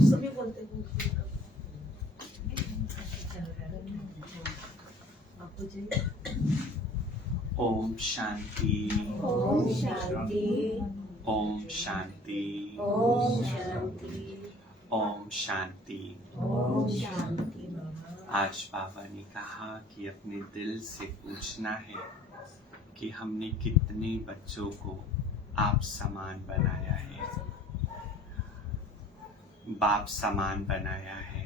सभी बोलते हैं आपको चाहिए। ओम शांति, ओम शांति, ओम शांति, ओम शांति, ओम शांति। ओम शांति। आज बाबा ने कहा कि अपने दिल से पूछना है कि हमने कितने बच्चों को आप समान बनाया है, बाप समान बनाया है,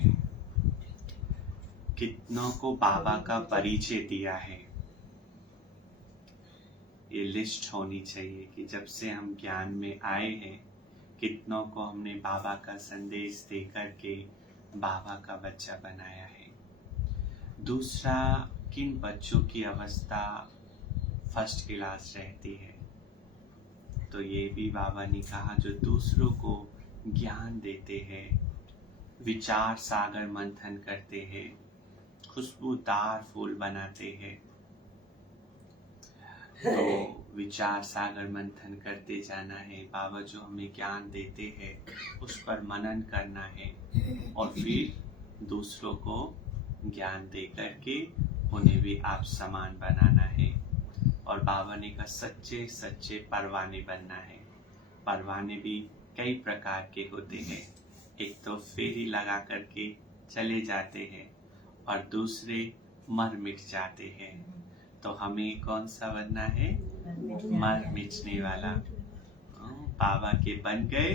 कितनों को बाबा का परिचय दिया है। ये लिस्ट होनी चाहिए कि जब से हम ज्ञान में आए हैं कितनों को हमने बाबा का संदेश दे करके बाबा का बच्चा बनाया है। दूसरा, किन बच्चों की अवस्था फर्स्ट क्लास रहती है, तो ये भी बाबा ने कहा जो दूसरों को ज्ञान देते हैं, विचार सागर मंथन करते हैं, खुशबूदार फूल बनाते हैं। तो विचार सागर मंथन करते जाना है, बाबा जो हमें ज्ञान देते हैं उस पर मनन करना है और फिर दूसरों को ज्ञान दे करके उन्हें भी आप समान बनाना है। और बाबा ने कहा सच्चे सच्चे परवाने बनना है। परवाने भी कई प्रकार के होते हैं, एक तो फेरी लगा करके चले जाते हैं और दूसरे मर मिट जाते हैं। तो हमें कौन सा बनना है? मर मिटने वाला। बाबा के बन गए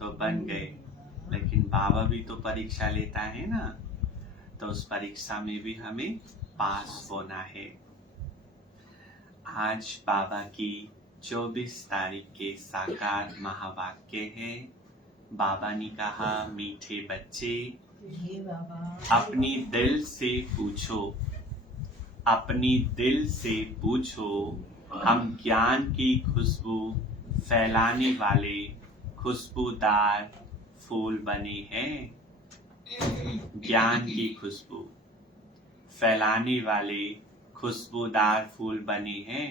तो बन गए, लेकिन बाबा भी तो परीक्षा लेता है ना, तो उस परीक्षा में भी हमें पास होना है। आज बाबा की 24 तारीख के साकार महावाक्य है। बाबा ने कहा मीठे बच्चे अपनी दिल से पूछो, अपनी दिल से पूछो, हम ज्ञान की खुशबू फैलाने वाले खुशबूदार फूल बने हैं। ज्ञान की खुशबू फैलाने वाले खुशबूदार फूल बने हैं।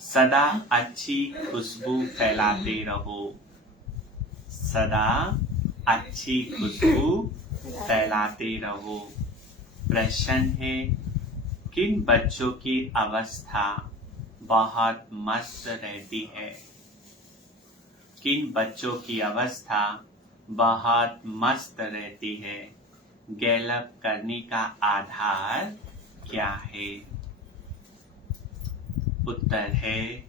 सदा अच्छी खुशबू फैलाते रहो, सदा अच्छी खुशबू फैलाते रहो। प्रश्न है, किन बच्चों की अवस्था बहुत मस्त रहती है? किन बच्चों की अवस्था बहुत मस्त रहती है? गैलप करने का आधार क्या है? उत्तर है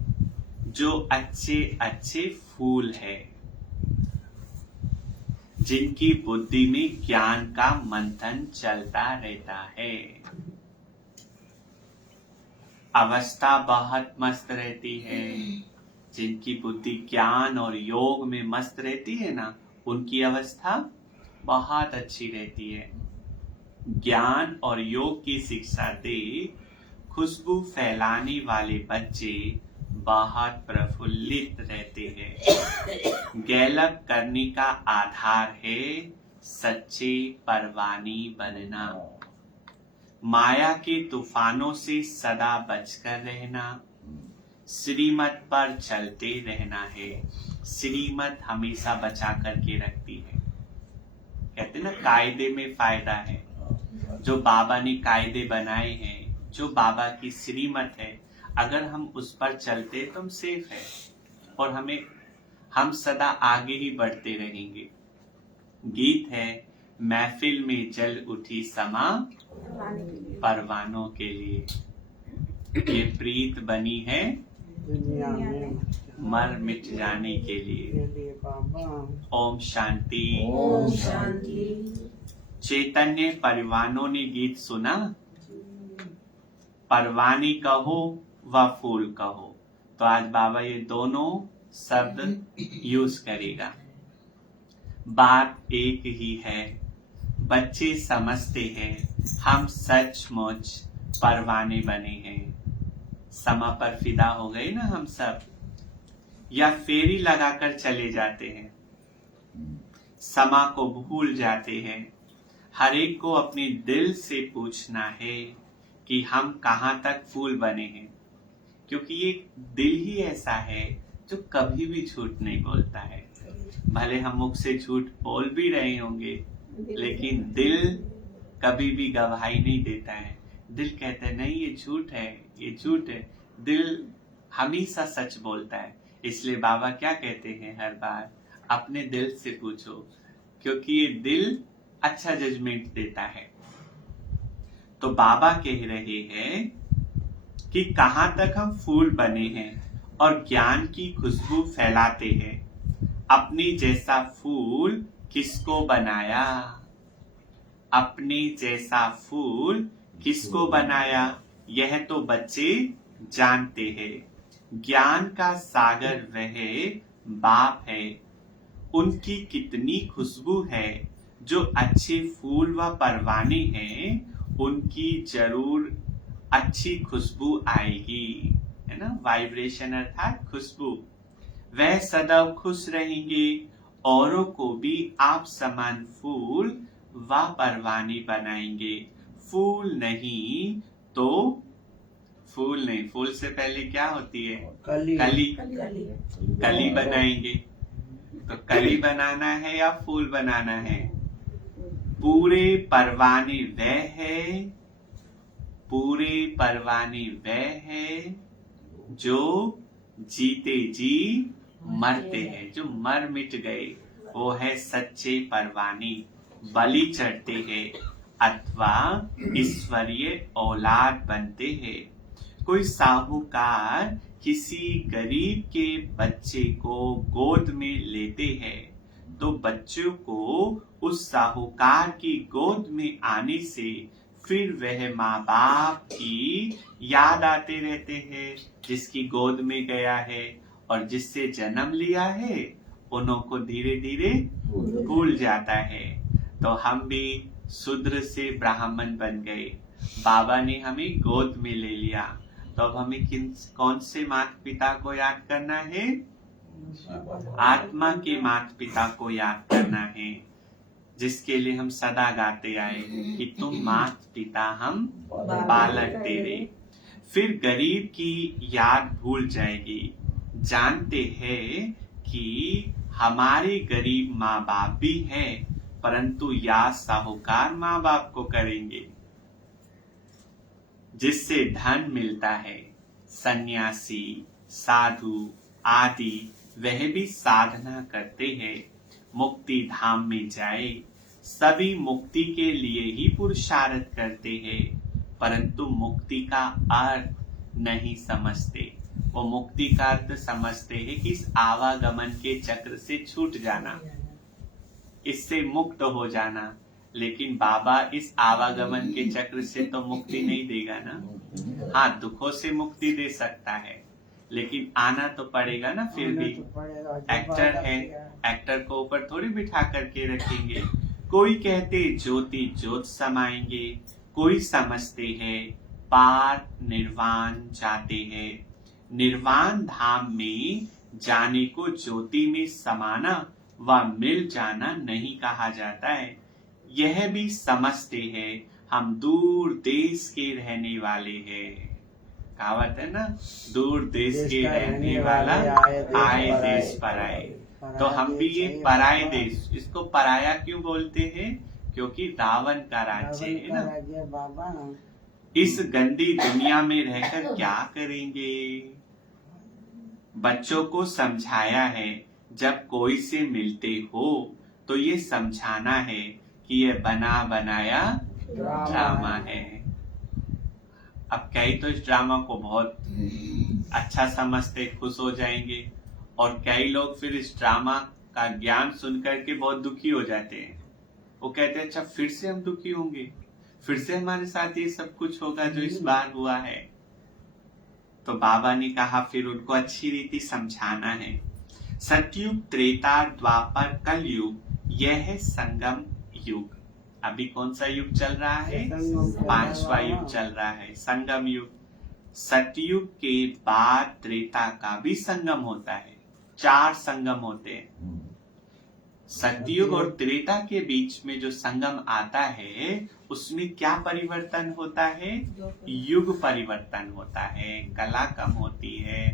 जो अच्छे अच्छे फूल है, जिनकी बुद्धि में ज्ञान का मंथन चलता रहता है। अवस्था बहुत मस्त रहती है। जिनकी बुद्धि ज्ञान और योग में मस्त रहती है ना, उनकी अवस्था बहुत अच्छी रहती है। ज्ञान और योग की शिक्षा दे खुशबू फैलाने वाले बच्चे बहुत प्रफुल्लित रहते हैं। गैलप करने का आधार है सच्चे परवानी बनना। माया के तूफानों से सदा बचकर रहना, श्रीमत पर चलते रहना है। श्रीमत हमेशा बचा करके रखती है। कहते ना कायदे में फायदा है। जो बाबा ने कायदे बनाए हैं, जो बाबा की श्रीमत है, अगर हम उस पर चलते तो हम सेफ है और हम सदा आगे ही बढ़ते रहेंगे। गीत है, महफिल में जल उठी समा परवानों के लिए। ये प्रीत बनी है दुनिया में मर मिट जाने के लिए। ओम शांति। ओम शांति। चैतन्य परवानों ने गीत सुना, परवानी कहो व फूल कहो। तो आज बाबा ये दोनों शब्द यूज करेगा। बात एक ही है, बच्चे समझते हैं हम सचमुच परवाने बने हैं। समा पर फिदा हो गए ना हम सब, या फेरी लगाकर चले जाते हैं, समा को भूल जाते हैं। हर एक को अपने दिल से पूछना है कि हम कहाँ तक फूल बने हैं, क्योंकि ये दिल ही ऐसा है जो कभी भी झूठ नहीं बोलता है। भले हम मुख से झूठ बोल भी रहे होंगे, लेकिन दिल कभी भी गवाही नहीं देता है। दिल कहता है नहीं ये झूठ है, ये झूठ है। दिल हमेशा सच बोलता है। इसलिए बाबा क्या कहते हैं हर बार, अपने दिल से पूछो, क्योंकि ये दिल अच्छा जजमेंट देता है। तो बाबा कह रहे हैं कि कहां तक हम फूल बने हैं और ज्ञान की खुशबू फैलाते हैं। अपने जैसा फूल किसको बनाया? अपने जैसा फूल किसको बनाया? यह तो बच्चे जानते हैं। ज्ञान का सागर वह बाप है। उनकी कितनी खुशबू है। जो अच्छे फूल व परवाने हैं, उनकी जरूर अच्छी खुशबू आएगी, है ना। वाइब्रेशन अर्थात खुशबू। वह सदैव खुश रहेंगे। औरों को भी आप समान फूल व परवाने बनाएंगे। फूल नहीं तो फूल नहीं, फूल से पहले क्या होती है? कली। कली बनाएंगे। तो कली बनाना है या फूल बनाना है? पूरे परवाने वह है, पूरे परवाने वह है जो जीते जी मरते हैं, जो मर मिट गए, वो है सच्चे परवाने। बलि चढ़ते हैं अथवा ईश्वरीय औलाद बनते हैं। कोई साहूकार किसी गरीब के बच्चे को गोद में लेते हैं, तो बच्चों को उस साहूकार की गोद में आने से फिर वह माँ बाप की याद आते रहते हैं, जिसकी गोद में गया है और जिससे जन्म लिया है, उन्हों को धीरे धीरे भूल जाता है। तो हम भी शूद्र से ब्राह्मण बन गए, बाबा ने हमें गोद में ले लिया। तो अब हमें कौन से माता पिता को याद करना है? आत्मा के माता पिता को याद करना है, जिसके लिए हम सदा गाते आए कि तुम माता पिता हम बालक तेरे। फिर गरीब की याद भूल जाएगी। जानते हैं कि हमारे गरीब माँ बाप भी है, परंतु याद साहूकार माँ बाप को करेंगे, जिससे धन मिलता है। सन्यासी, साधु आदि वह भी साधना करते हैं, मुक्ति धाम में जाए। सभी मुक्ति के लिए ही पुरुषार्थ करते हैं, परंतु मुक्ति का अर्थ नहीं समझते। वो मुक्ति का अर्थ समझते हैं कि इस आवागमन के चक्र से छूट जाना, इससे मुक्त हो जाना। लेकिन बाबा इस आवागमन के चक्र से तो मुक्ति नहीं देगा ना। हाँ, दुखों से मुक्ति दे सकता है, लेकिन आना तो पड़ेगा ना। फिर भी एक्टर है, एक्टर को ऊपर थोड़ी बिठा करके रखेंगे। कोई कहते ज्योति ज्योत समाएंगे, कोई समझते हैं पार निर्वाण जाते हैं। निर्वाण धाम में जाने को ज्योति में समाना व मिल जाना नहीं कहा जाता है। यह भी समझते हैं हम दूर देश के रहने वाले हैं। कहावत है ना, दूर देश के रहने वाला आए देश पर आए। तो हम भी ये पराए देश, इसको पराया क्यों बोलते हैं? क्योंकि रावण का राज्य है ना। इस गंदी दुनिया में रहकर क्या करेंगे? बच्चों को समझाया है, जब कोई से मिलते हो तो ये समझाना है कि ये बना बनाया ड्रामा है। अब कई तो इस ड्रामा को बहुत अच्छा समझते, खुश हो जाएंगे, और कई लोग फिर इस ड्रामा का ज्ञान सुनकर के बहुत दुखी हो जाते हैं। वो कहते हैं अच्छा फिर से हम दुखी होंगे, फिर से हमारे साथ ये सब कुछ होगा जो इस बार हुआ है। तो बाबा ने कहा फिर उनको अच्छी रीति समझाना है सतयुग, त्रेता, द्वापर, कलयुग, यह है संगम युग। अभी कौन सा युग चल रहा है? पांचवा युग चल रहा है, संगम युग। सतयुग के बाद त्रेता का भी संगम होता है, 4 संगम होते हैं। सतयुग और त्रेता के बीच में जो संगम आता है उसमें क्या परिवर्तन होता है? युग परिवर्तन होता है, कला कम होती है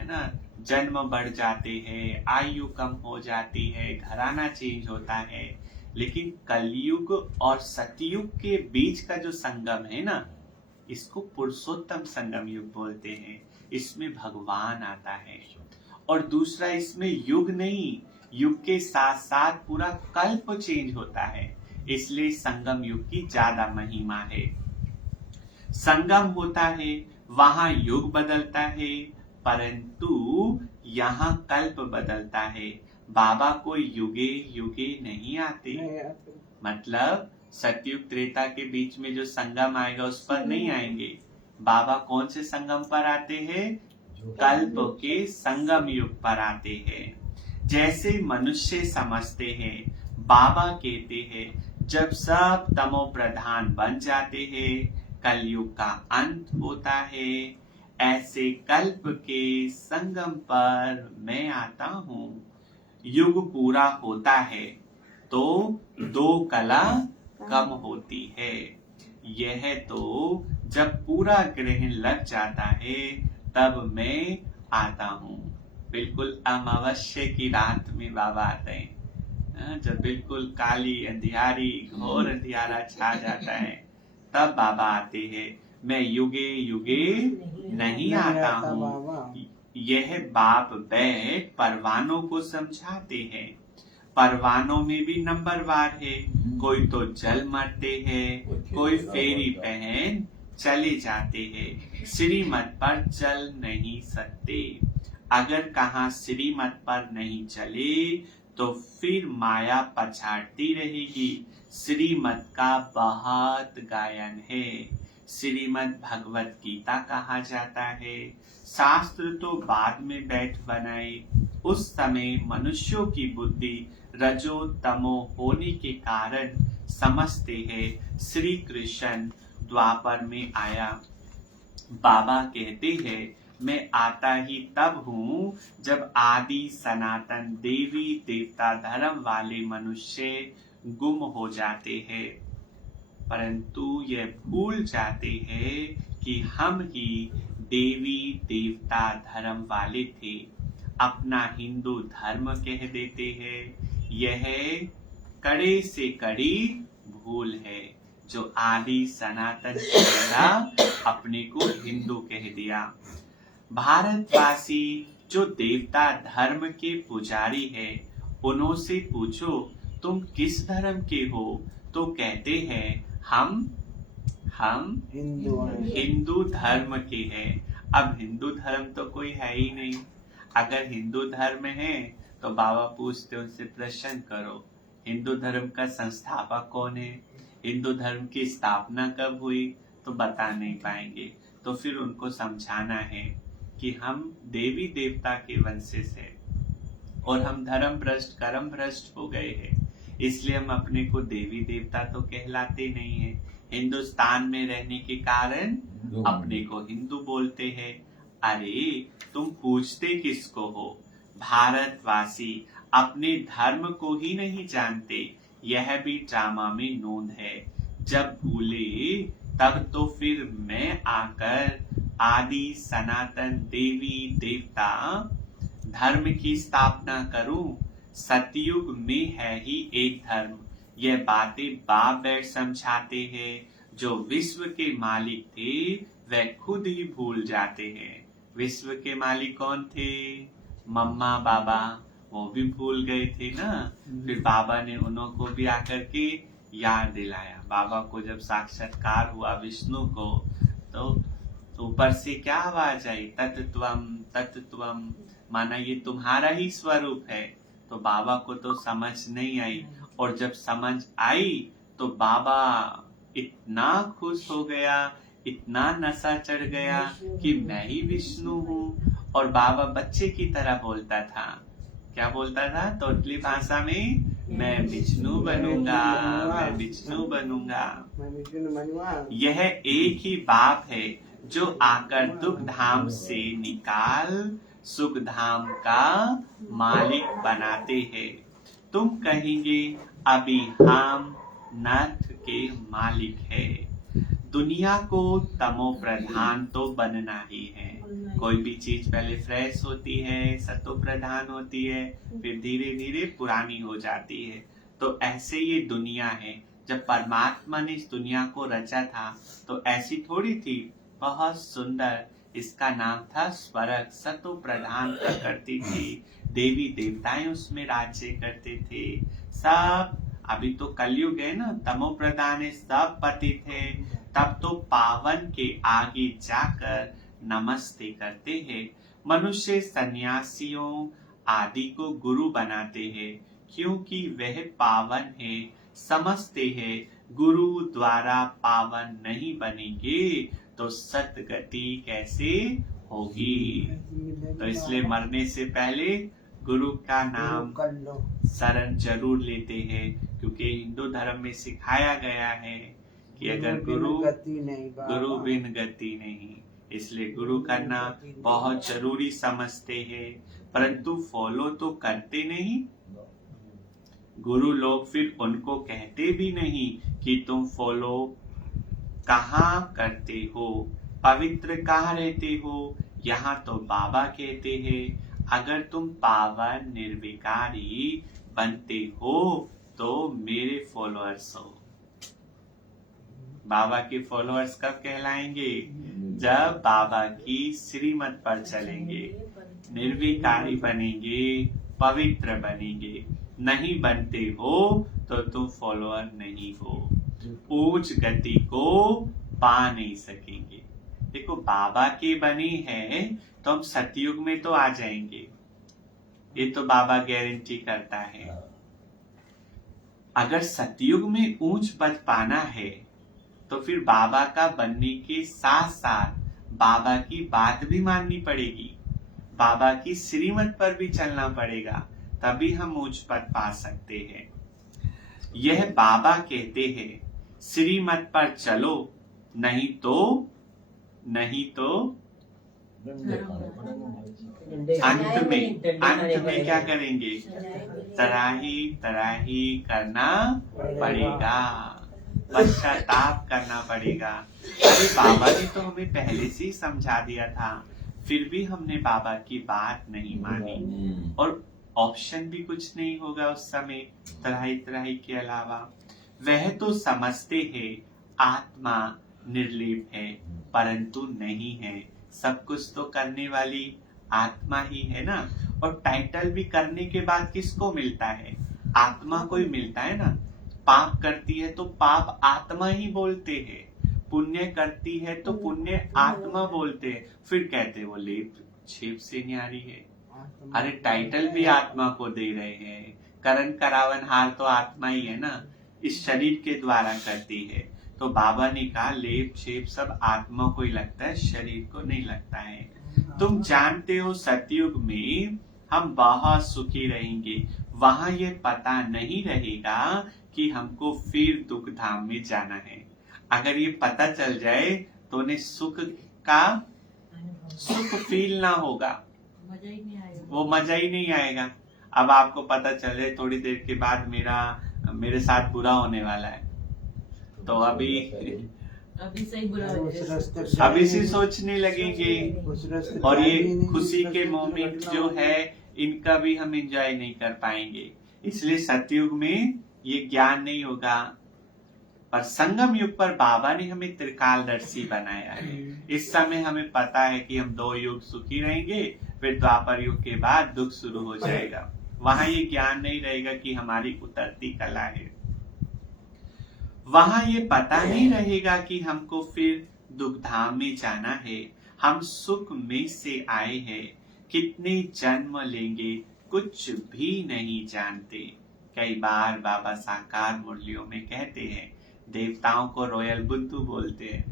ना, जन्म बढ़ जाते हैं, आयु कम हो जाती है, घराना चेंज होता है। लेकिन कलयुग और सतयुग के बीच का जो संगम है ना, इसको पुरुषोत्तम संगम युग बोलते हैं। इसमें भगवान आता है। और दूसरा, इसमें युग नहीं, युग के साथ साथ पूरा कल्प चेंज होता है, इसलिए संगम युग की ज्यादा महिमा है। संगम होता है, वहां युग बदलता है, परंतु यहाँ कल्प बदलता है। बाबा कोई युगे युगे नहीं आते। मतलब सतयुग त्रेता के बीच में जो संगम आएगा उस पर नहीं आएंगे। बाबा कौन से संगम पर आते हैं? कल्प के संगम युग पर आते हैं। जैसे मनुष्य समझते हैं, बाबा कहते हैं जब सब तमो प्रधान बन जाते हैं कलयुग का अंत होता है। ऐसे कल्प के संगम पर मैं आता हूँ। युग पूरा होता है तो 2 कला कम होती है। यह तो जब पूरा ग्रहण लग जाता है तब मैं आता हूँ। बिल्कुल अमावस्या की रात में बाबा आते हैं, जब बिल्कुल काली अंधियारी घोर अंधियारा छा जाता है तब बाबा आते हैं। मैं युगे युगे नहीं आता हूँ। यह बाप बैठ परवानों को समझाते हैं। परवानों में भी नंबरवार है, कोई तो जल मरते हैं, कोई फेरी पहन चले जाते हैं, श्रीमत पर चल नहीं सकते। अगर कहाँ श्रीमत पर नहीं चले तो फिर माया पछाड़ती रहेगी। श्रीमत का बहुत गायन है। श्रीमद् भगवत गीता कहा जाता है। शास्त्र तो बाद में बैठ बनाए। उस समय मनुष्यों की बुद्धि रजो तमो होने के कारण समझते हैं श्री कृष्ण द्वापर में आया। बाबा कहते हैं मैं आता ही तब हूँ जब आदि सनातन देवी देवता धर्म वाले मनुष्य गुम हो जाते हैं, परंतु ये भूल जाते हैं कि हम ही देवी देवता धर्म वाले थे। अपना हिंदू धर्म कह देते हैं। यह कड़े से कड़ी भूल है जो आदि सनातन अपने को हिंदू कह दिया। भारतवासी जो देवता धर्म के पुजारी है, उन्हों से पूछो तुम किस धर्म के हो, तो कहते हैं हम हिंदू धर्म के हैं। अब हिंदू धर्म तो कोई है ही नहीं। अगर हिंदू धर्म है तो बाबा पूछते उनसे प्रश्न करो हिंदू धर्म का संस्थापक कौन है, हिंदू धर्म की स्थापना कब हुई, तो बता नहीं पाएंगे। तो फिर उनको समझाना है कि हम देवी देवता के वंशज हैं और हम धर्म भ्रष्ट कर्म भ्रष्ट हो गए हैं, इसलिए हम अपने को देवी देवता तो कहलाते नहीं है। हिंदुस्तान में रहने के कारण अपने को हिंदू बोलते हैं। अरे तुम पूछते किसको हो? भारतवासी अपने धर्म को ही नहीं जानते। यह भी ड्रामा में नोंद है। जब भूले तब तो फिर मैं आकर आदि सनातन देवी देवता धर्म की स्थापना करूं। सतयुग में है ही एक धर्म। यह बातें बाप बैठ समझाते हैं। जो विश्व के मालिक थे वह खुद ही भूल जाते हैं। विश्व के मालिक कौन थे? मम्मा बाबा, वो भी भूल गए थे ना। फिर बाबा ने उन्हों को भी आकर के याद दिलाया। बाबा को जब साक्षात्कार हुआ विष्णु को, तो ऊपर से क्या आवाज आई? तत्त्वम तत्त्वम, माना ये तुम्हारा ही स्वरूप है। तो बाबा को तो समझ नहीं आई, और जब समझ आई तो बाबा इतना खुश हो गया, इतना नशा चढ़ गया कि मैं ही विष्णु हूँ। और बाबा बच्चे की तरह बोलता था, क्या बोलता था तोतली भाषा में? मैं विष्णु बनूंगा, मैं विष्णु बनूंगा। मैं विष्णु बनूंगा। यह एक ही बाप है जो आकर दुख धाम से निकाल सुख धाम का मालिक बनाते हैं। तुम कहेंगे अभी हम नर्क के मालिक है। दुनिया को तमो प्रधान तो बनना ही है। कोई भी चीज पहले फ्रेश होती है, सतो प्रधान होती है, फिर धीरे धीरे पुरानी हो जाती है। तो ऐसे ये दुनिया है। जब परमात्मा ने इस दुनिया को रचा था तो ऐसी थोड़ी थी, बहुत सुंदर। इसका नाम था स्वर्ग। सतो प्रधान करती थी, देवी देवताएं उसमें राज्य करते थे। सब अभी तो कलयुग है ना, तमो प्रधान है, सब पति थे। तब तो पावन के आगे जाकर नमस्ते करते हैं। मनुष्य सन्यासियों आदि को गुरु बनाते हैं क्योंकि वह पावन है। समझते हैं गुरु द्वारा पावन नहीं बनेंगे तो सतगति कैसे होगी। तो इसलिए मरने से पहले गुरु का नाम कर लो। शरण जरूर लेते हैं, क्योंकि हिंदू धर्म में सिखाया गया है कि अगर गुरु बिन गति नहीं। इसलिए गुरु करना बहुत जरूरी समझते हैं, परंतु फॉलो तो करते नहीं। गुरु लोग फिर उनको कहते भी नहीं कि तुम फॉलो कहाँ करते हो, पवित्र कहाँ रहते हो। यहाँ तो बाबा कहते हैं अगर तुम पावन निर्विकारी बनते हो तो मेरे फॉलोअर्स हो। बाबा के फॉलोअर्स कब कहलाएंगे? जब बाबा की श्रीमत पर चलेंगे, निर्विकारी बनेंगे, पवित्र बनेंगे। नहीं बनते हो तो तुम फॉलोअर नहीं हो, उच्च गति को पा नहीं सकेंगे। देखो बाबा के बने हैं तो हम सतयुग में तो आ जाएंगे, ये तो बाबा गारंटी करता है। अगर सतयुग में ऊंच पद पाना है तो फिर बाबा का बनने के साथ साथ बाबा की बात भी माननी पड़ेगी, बाबा की श्रीमत पर भी चलना पड़ेगा, तभी हम ऊंच पद पा सकते हैं। यह बाबा कहते हैं श्रीमत पर चलो, नहीं तो अंत में क्या करेंगे? तराही करना पड़ेगा, पश्चाताप करना पड़ेगा। अरे बाबा ने तो हमें पहले से ही समझा दिया था, फिर भी हमने बाबा की बात नहीं मानी। और ऑप्शन भी कुछ नहीं होगा उस समय तराही के अलावा। वह तो समझते हैं आत्मा निर्लेप है, परंतु नहीं है। सब कुछ तो करने वाली आत्मा ही है ना। और टाइटल भी करने के बाद किसको मिलता है? आत्मा को ही मिलता है ना। पाप करती है तो पाप आत्मा ही बोलते हैं, पुण्य करती है तो पुण्य आत्मा बोलते हैं। फिर कहते वो लेप छेप से न्यारी है। अरे टाइटल भी आत्मा को दे रहे हैं। करण करावन हार तो आत्मा ही है ना, इस शरीर के द्वारा करती है। तो बाबा ने कहा लेप छेप सब आत्मा को ही लगता है, शरीर को नहीं लगता है। तुम जानते हो सतयुग में हम बहुत सुखी रहेंगे, वहां ये पता नहीं रहेगा कि हमको फिर दुख धाम में जाना है। अगर ये पता चल जाए तो उन्हें सुख फील ना होगा, वो मजा ही नहीं आएगा। अब आपको पता चले थोड़ी देर के बाद मेरे साथ बुरा होने वाला है, तो अभी से सोचने लगेंगे। और ये खुशी के मोमेंट जो है इनका भी हम एंजॉय नहीं कर पाएंगे। इसलिए सतयुग में ये ज्ञान नहीं होगा। पर संगम युग पर बाबा ने हमें त्रिकालदर्शी बनाया है। इस समय हमें पता है कि हम 2 युग सुखी रहेंगे, फिर द्वापर युग के बाद दुख शुरू हो जाएगा। वहां ये ज्ञान नहीं रहेगा कि हमारी उतरती कला है। वहां ये पता नहीं रहेगा कि हमको फिर दुख धाम में जाना है। हम सुख में से आए हैं, कितने जन्म लेंगे कुछ भी नहीं जानते। कई बार बाबा साकार मुरलियों में कहते हैं देवताओं को रॉयल बुद्धू बोलते हैं,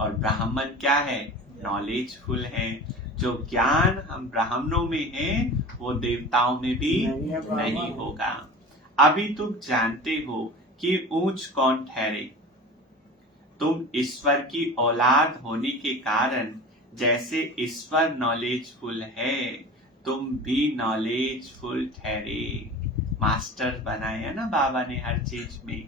और ब्राह्मण क्या है? नॉलेजफुल है। जो ज्ञान हम ब्राह्मणों में है वो देवताओं में भी नहीं होगा। अभी तुम जानते हो कि ऊंच कौन ठहरे। तुम ईश्वर की औलाद होने के कारण जैसे ईश्वर नॉलेजफुल है तुम भी नॉलेजफुल ठहरे। मास्टर बनाया ना बाबा ने हर चीज में।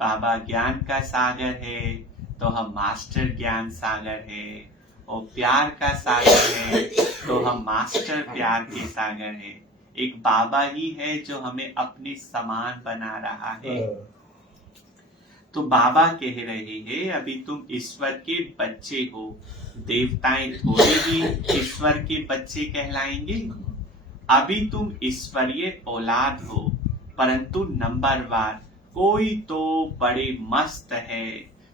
बाबा ज्ञान का सागर है तो हम मास्टर ज्ञान सागर है, और प्यार का सागर है तो हम मास्टर प्यार के सागर है। एक बाबा ही है जो हमें अपने समान बना रहा है। तो बाबा कह रहे हैं अभी तुम ईश्वर के बच्चे हो। देवताएं थोड़े ही ईश्वर के बच्चे कहलाएंगे। अभी तुम ईश्वरीय औलाद हो, परंतु नंबरवार कोई तो बड़े मस्त है,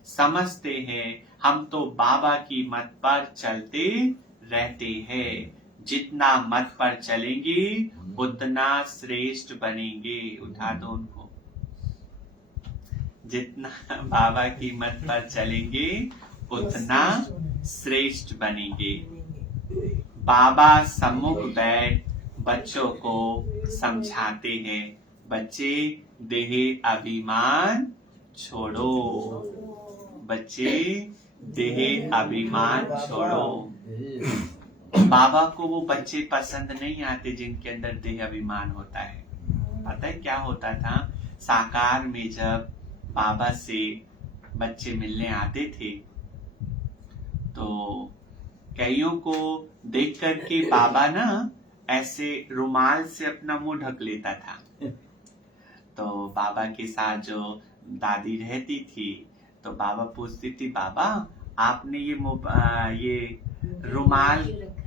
समझते हैं हम तो बाबा की मत पर चलते रहते हैं। जितना मत पर चलेंगे उतना श्रेष्ठ बनेंगे। उठा दो उनको। जितना बाबा की मत पर चलेंगे उतना श्रेष्ठ बनेंगे। बाबा सम्मुख बैठ बच्चों को समझाते हैं, बच्चे देह अभिमान छोड़ो। बच्चे देह अभिमान छोड़ो। बाबा को वो बच्चे पसंद नहीं आते जिनके अंदर देह अभिमान होता है। पता है क्या होता था? साकार में जब बाबा से बच्चे मिलने आते थे तो कईयों को देख करके बाबा ना ऐसे रुमाल से अपना मुंह ढक लेता था। तो बाबा के साथ जो दादी रहती थी तो बाबा पूछती थी, बाबा आपने ये रुमाल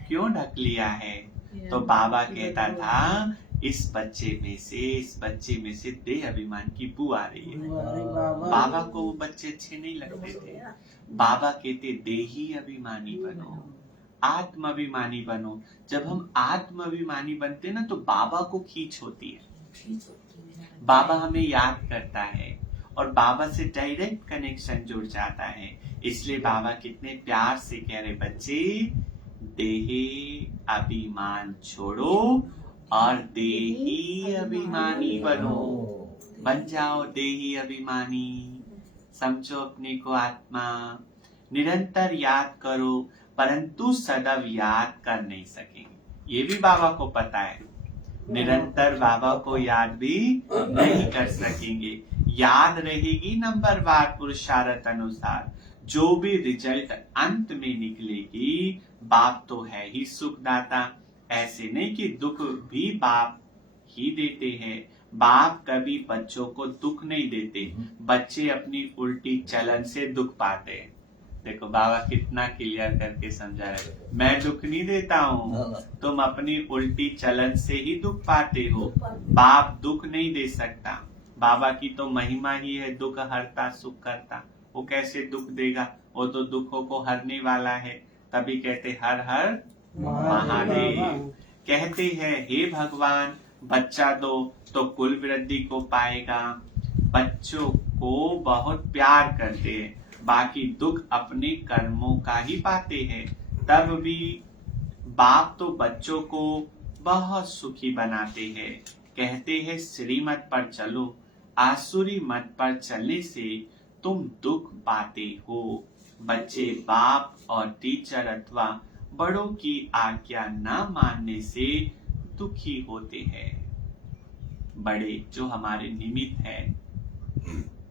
क्यों ढक लिया है? तो बाबा कहता था इस बच्चे में से देह अभिमान की बू आ रही है। बाबा को वो बच्चे अच्छे नहीं लगते थे। बाबा कहते देही अभिमानी बनो, आत्म अभिमानी बनो। जब हम आत्म अभिमानी बनते ना तो बाबा को खींच होती है। बाबा हमें याद करता है और बाबा से डायरेक्ट कनेक्शन जुड़ जाता है। इसलिए बाबा कितने प्यार से कह रहे, बच्चे देह अभिमान छोड़ो और देही अभिमानी बनो। बन जाओ देही अभिमानी। समझो अपने को आत्मा। निरंतर याद करो परंतु सदैव याद कर नहीं सकेंगे। ये भी बाबा को पता है। निरंतर बाबा को याद भी नहीं कर सकेंगे। याद रहेगी नंबरवार पुरुषार्थ अनुसार। जो भी रिजल्ट अंत में निकलेगी, बाप तो है ही सुखदाता। ऐसे नहीं कि दुख भी बाप ही देते हैं। बाप कभी बच्चों को दुख नहीं देते। बच्चे अपनी उल्टी चलन से दुख पाते हैं। देखो बाबा कितना क्लियर करके समझा रहे, मैं दुख नहीं देता हूँ, तुम अपनी उल्टी चलन से ही दुख पाते हो। बाप दुख नहीं दे सकता। बाबा की तो महिमा ही है दुख हरता सुख करता। वो कैसे दुख देगा? वो तो दुखों को हरने वाला है। तभी कहते हर हर महादेव। कहते हैं हे भगवान बच्चा दो तो कुल वृद्धि को पाएगा। बच्चों को बहुत प्यार करते हैं, बाकी दुख अपने कर्मों का ही पाते हैं। तब भी बाप तो बच्चों को बहुत सुखी बनाते हैं। कहते हैं श्रीमत पर चलो, आसुरी मत पर चलने से तुम दुख पाते हो। बच्चे बाप और टीचर अथवा बड़ों की आज्ञा न मानने से दुखी होते हैं। बड़े जो हमारे निमित्त है,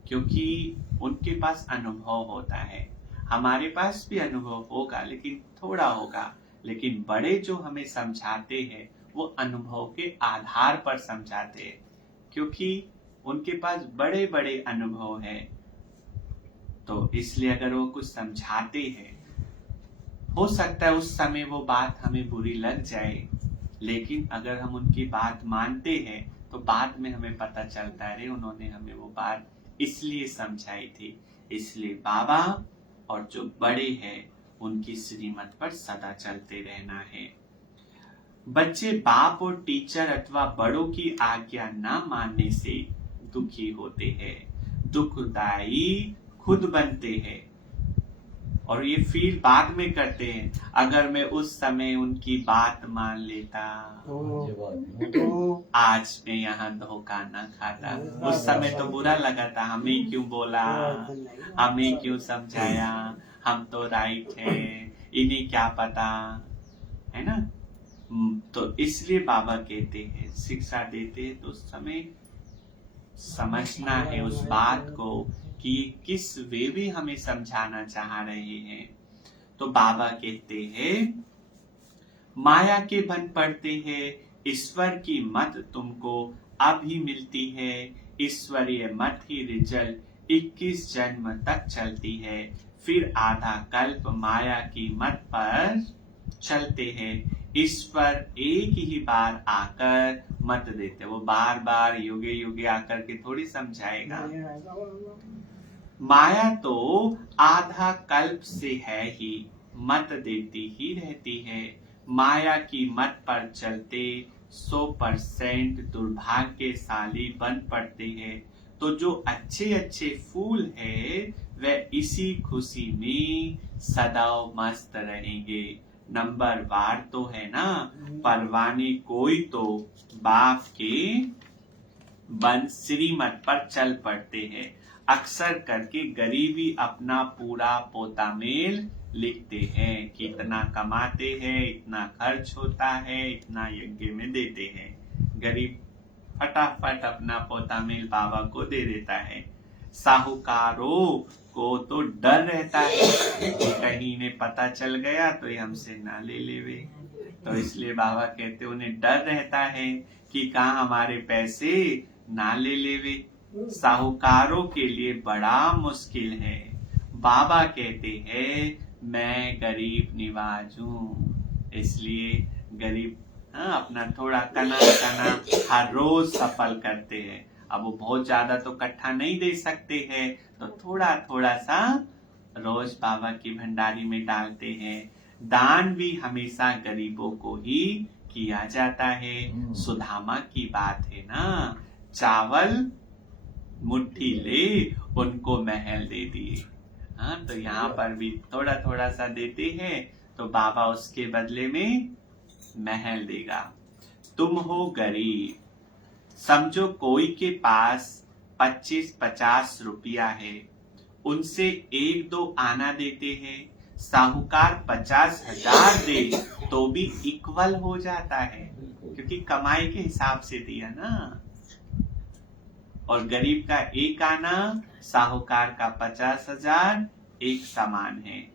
क्योंकि उनके पास अनुभव होता है। हमारे पास भी अनुभव होगा लेकिन थोड़ा होगा। लेकिन बड़े जो हमें समझाते हैं वो अनुभव के आधार पर समझाते हैं, क्योंकि उनके पास बड़े बड़े अनुभव है। तो इसलिए अगर वो कुछ समझाते हैं, हो सकता है उस समय वो बात हमें बुरी लग जाए, लेकिन अगर हम उनकी बात मानते हैं तो बाद में हमें पता चलता है उन्होंने हमें वो बात इसलिए समझाई थी। इसलिए बाबा और जो बड़े हैं उनकी श्रीमत पर सदा चलते रहना है। बच्चे बाप और टीचर अथवा बड़ों की आज्ञा न मानने से दुखी होते हैं। दुखदाई खुद बनते हैं। और ये फील बाद में करते हैं, अगर मैं उस समय उनकी बात मान लेता तो आज मैं यहाँ धोखा ना खाता। उस समय तो बुरा लगा था, हमें क्यों बोला, हमें क्यों समझाया, हम तो राइट है, इन्हें क्या पता, है ना। तो इसलिए बाबा कहते हैं, शिक्षा देते हैं तो उस समय समझना है उस बात को कि किस वे भी हमें समझाना चाह रहे हैं। तो बाबा कहते हैं, माया के बन पड़ते हैं, ईश्वर की मत तुमको अभी मिलती है। ईश्वरीय मत ही रिजल्ट 21 जन्म तक चलती है, फिर आधा कल्प माया की मत पर चलते हैं। ईश्वर एक ही बार आकर मत देते, वो बार बार युगे युगे आकर के थोड़ी समझाएगा। माया तो आधा कल्प से है ही, मत देती ही रहती है। माया की मत पर चलते 100% दुर्भाग्यशाली बन पड़ते हैं। तो जो अच्छे अच्छे फूल है वह इसी खुशी में सदैव मस्त रहेंगे। नंबर वार तो है ना, परवाने कोई तो बाप के बन श्रीमत पर चल पड़ते हैं। अक्सर करके गरीबी अपना पूरा पोता मेल लिखते हैं कि इतना कमाते हैं, इतना खर्च होता है, इतना यज्ञ में देते हैं। गरीब फटाफट अपना पोता मेल बाबा को दे देता है। साहूकारों को तो डर रहता है कि कहीं इन्हें पता चल गया तो ये हमसे ना ले लेवे। तो इसलिए बाबा कहते उन्हें डर रहता है कि कहाँ हमारे पैसे ना ले लेवे। साहूकारों के लिए बड़ा मुश्किल है। बाबा कहते हैं मैं गरीब निवाज हूँ, इसलिए गरीब अपना थोड़ा कना हर रोज सफल करते हैं। अब वो बहुत ज्यादा तो इकट्ठा नहीं दे सकते हैं, तो थोड़ा थोड़ा सा रोज बाबा की भंडारी में डालते हैं। दान भी हमेशा गरीबों को ही किया जाता है। सुदामा की बात है ना, चावल मुट्ठी ले उनको महल दे दिए। हाँ, तो यहाँ पर भी थोड़ा थोड़ा सा देते हैं तो बाबा उसके बदले में महल देगा। तुम हो गरीब, समझो कोई के पास 25-50 रुपया है, उनसे 1-2 आना देते हैं। साहूकार 50,000 दे तो भी इक्वल हो जाता है, क्योंकि कमाई के हिसाब से दिया ना। और गरीब का 1 आना, साहूकार का 50,000 एक समान है,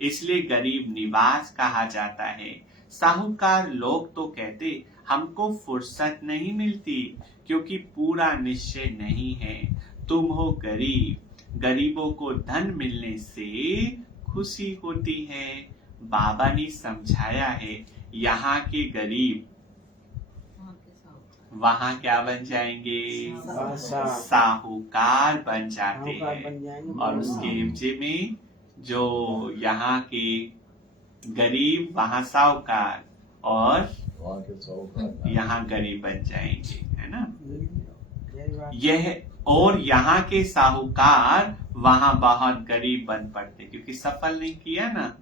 इसलिए गरीब निवाज कहा जाता है। साहूकार लोग तो कहते हमको फुर्सत नहीं मिलती क्योंकि पूरा निश्चय नहीं है। तुम हो गरीब, गरीबों को धन मिलने से खुशी होती है। बाबा ने समझाया है, यहाँ के गरीब वहाँ क्या बन जाएंगे, साहूकार बन जाते हैं। और उसके एवजे में जो यहाँ के गरीब वहाँ साहूकार और यहाँ गरीब बन जाएंगे, है ना। यह और यहाँ के साहूकार वहाँ बहुत गरीब बन पड़ते, क्योंकि सफल नहीं किया ना,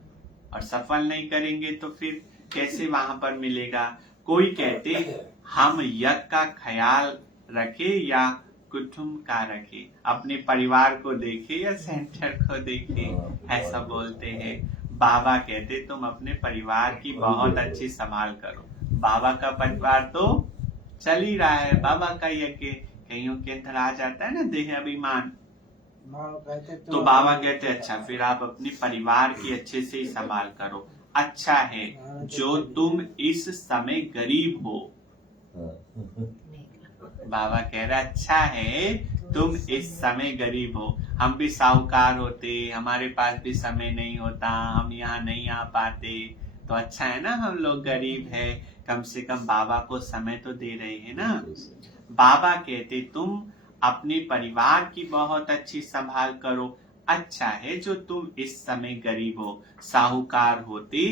और सफल नहीं करेंगे तो फिर कैसे वहां पर मिलेगा। कोई कहते हम यज्ञ का ख्याल रखे या कुटुंब का रखे, अपने परिवार को देखे या सेंटर को देखे, ऐसा बोलते हैं। बाबा कहते तुम अपने परिवार की बहुत अच्छी संभाल करो। बाबा का परिवार तो चल ही रहा है, बाबा का यज्ञ कईयों के अंदर आ जाता है ना देह अभिमान। तो बाबा कहते अच्छा फिर आप अपने परिवार की अच्छे से ही संभाल करो। अच्छा है जो तुम इस समय गरीब हो। बाबा कह रहा अच्छा है तुम इस समय गरीब हो। हम भी साहूकार होते, हमारे पास भी समय नहीं होता, हम यहाँ नहीं आ पाते, तो अच्छा है ना हम लोग गरीब है, कम से कम बाबा को समय तो दे रहे हैं ना। बाबा कहते तुम अपने परिवार की बहुत अच्छी संभाल करो। अच्छा है जो तुम इस समय गरीब हो। साहूकार होते